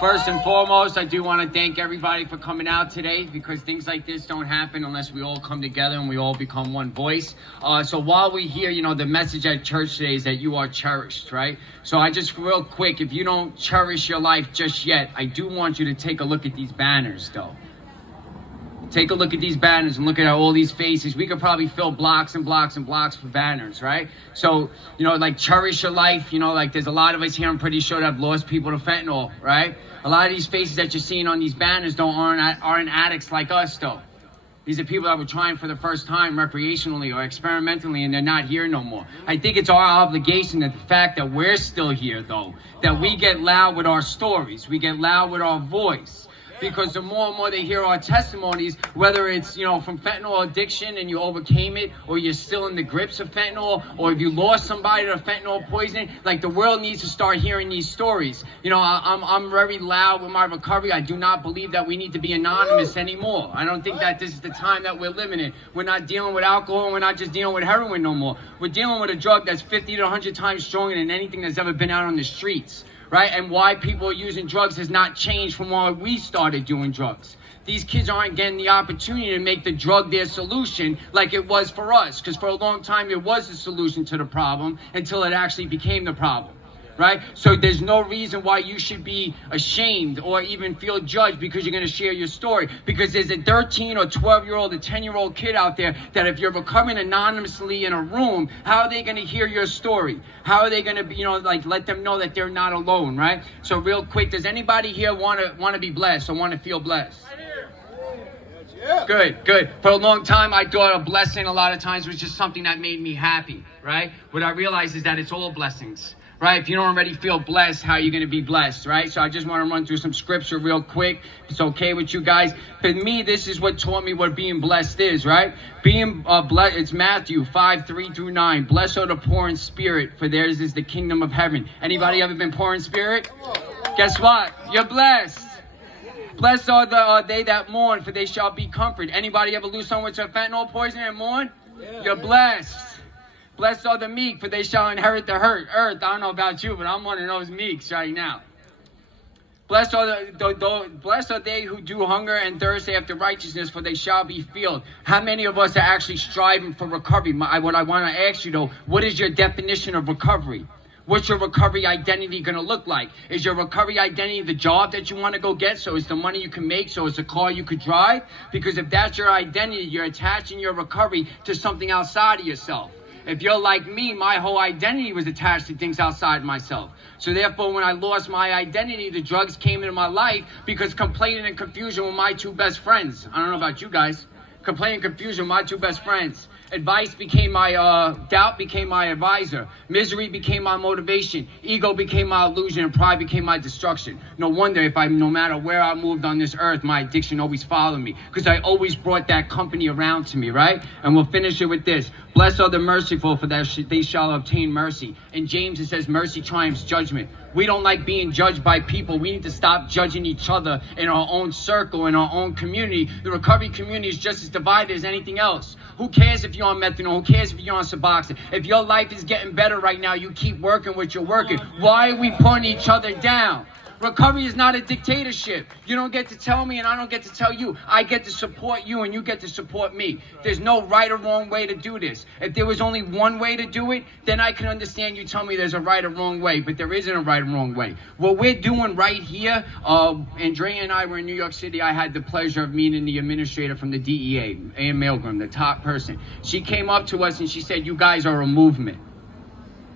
First and foremost, I do want to thank everybody for coming out today, because things like this don't happen unless we all come together and we all become one voice. So while we hear, the message at church today is that you are cherished, right? So I just, real quick, if you don't cherish your life just yet, I do want you to take a look at these banners, though. Take a look at these banners and look at all these faces. We could probably fill blocks and blocks and blocks for banners, right? So, like, cherish your life. Like, there's a lot of us here, I'm pretty sure, that have lost people to fentanyl, right? A lot of these faces that you're seeing on these banners aren't addicts like us, though. These are people that were trying for the first time recreationally or experimentally, and they're not here no more. I think it's our obligation, that the fact that we're still here, though, that we get loud with our stories. We get loud with our voice. Because the more and more they hear our testimonies, whether it's, from fentanyl addiction and you overcame it, or you're still in the grips of fentanyl, or if you lost somebody to fentanyl poisoning, like, the world needs to start hearing these stories. I'm very loud with my recovery. I do not believe that we need to be anonymous anymore. I don't think that this is the time that we're living in. We're not dealing with alcohol, and we're not just dealing with heroin no more. We're dealing with a drug that's 50 to 100 times stronger than anything that's ever been out on the streets. Right? And why people are using drugs has not changed from when we started doing drugs. These kids aren't getting the opportunity to make the drug their solution like it was for us. Because for a long time, it was the solution to the problem until it actually became the problem. Right? So there's no reason why you should be ashamed or even feel judged because you're going to share your story. Because there's a 13 or 12-year-old or 10-year-old kid out there that, if you're recovering anonymously in a room, how are they going to hear your story? How are they going to, let them know that they're not alone, right? So real quick, does anybody here want to be blessed or want to feel blessed? Good. For a long time, I thought a blessing a lot of times was just something that made me happy, right? What I realized is that it's all blessings. Right? If you don't already feel blessed, how are you going to be blessed, right? So I just want to run through some scripture real quick. If it's okay with you guys. For me, this is what taught me what being blessed is, right? Being blessed, it's Matthew 5:3-9. Blessed are the poor in spirit, for theirs is the kingdom of heaven. Anybody ever been poor in spirit? Guess what? You're blessed. Blessed are they that mourn, for they shall be comforted. Anybody ever lose someone to fentanyl poison and mourn? You're blessed. Blessed are the meek, for they shall inherit the earth. I don't know about you, but I'm one of those meeks right now. Blessed are they who do hunger and thirst after righteousness, for they shall be filled. How many of us are actually striving for recovery? What I want to ask you, though, what is your definition of recovery? What's your recovery identity going to look like? Is your recovery identity the job that you want to go get, so it's the money you can make, so it's a car you could drive? Because if that's your identity, you're attaching your recovery to something outside of yourself. If you're like me, my whole identity was attached to things outside myself. So therefore, when I lost my identity, the drugs came into my life, because complaining and confusion were my two best friends. I don't know about you guys. Complaining and confusion were my two best friends. Advice became my, doubt became my advisor. Misery became my motivation. Ego became my illusion, and pride became my destruction. No wonder no matter where I moved on this earth, my addiction always followed me, because I always brought that company around to me, right? And we'll finish it with this. Blessed are the merciful, for they shall obtain mercy. In James, it says mercy triumphs judgment. We don't like being judged by people. We need to stop judging each other in our own circle, in our own community. The recovery community is just as divided as anything else. Who cares if you're on methadone? Who cares if you're on Suboxone? If your life is getting better right now, you keep working what you're working. Why are we putting each other down? Recovery is not a dictatorship. You don't get to tell me, and I don't get to tell you. I get to support you, and you get to support me. There's no right or wrong way to do this. If there was only one way to do it, then I can understand you tell me there's a right or wrong way, but there isn't a right or wrong way. What we're doing right here, Andrea and I were in New York City. I had the pleasure of meeting the administrator from the DEA, Ann Milgram, the top person. She came up to us and she said, "You guys are a movement."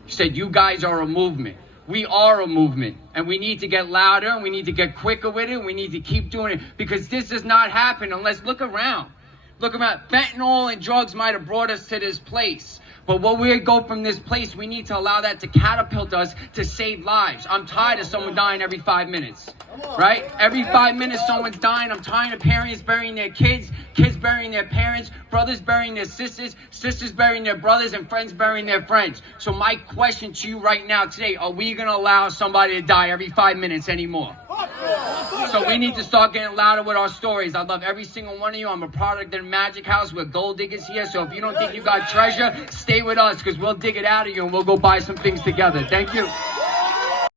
She said, "You guys are a movement." We are a movement, and we need to get louder, and we need to get quicker with it, and we need to keep doing it, because this does not happen unless, look around. Look around. Fentanyl and drugs might have brought us to this place. But when we go from this place, we need to allow that to catapult us to save lives. I'm tired of someone dying every 5 minutes, right? Every 5 minutes, someone's dying. I'm tired of parents burying their kids, kids burying their parents, brothers burying their sisters, sisters burying their brothers, and friends burying their friends. So my question to you right now today, are we going to allow somebody to die every 5 minutes anymore? So we need to start getting louder with our stories. I love every single one of you. I'm a product of the Magic House. We're gold diggers here. So if you don't think you got treasure, stay with us, because we'll dig it out of you and we'll go buy some things together. Thank you.